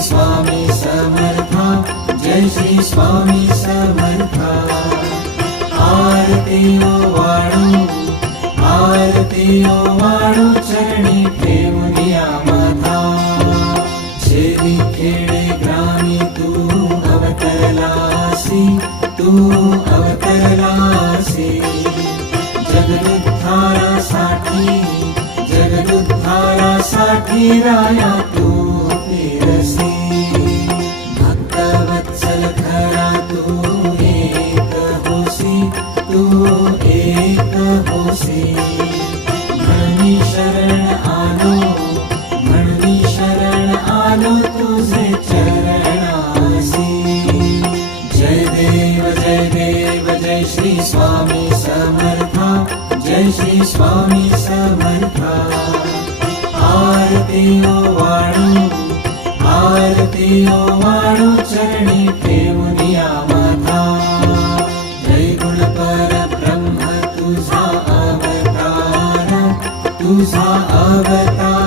स्वामी समर्था, जय श्री स्वामी समर्था। आरती ओवाळू, आरती ओवाळू, चरणी ठेवूनिया माथा। शेरी खेडे ग्रामी तू अवतरलासी, तू अवतरलासी। जगदुद्धारासाठी, जगदुद्धारासाठी राया तू फिरसी। भक्तवत्सल खरा तू एक होसी, तू एक होसी। म्हणून शरण आलो, म्हणून शरण आलो तुझे चरणासी। जय देव जय देव, जय श्री स्वामी समर्था, जय श्री स्वामी समर्था। आरती ओवाळू, आरती ओवाळू, चरणी ठेवूनिया माथा। त्रैगुण परब्रह्म तुझा अवतार, तुझा अवतार।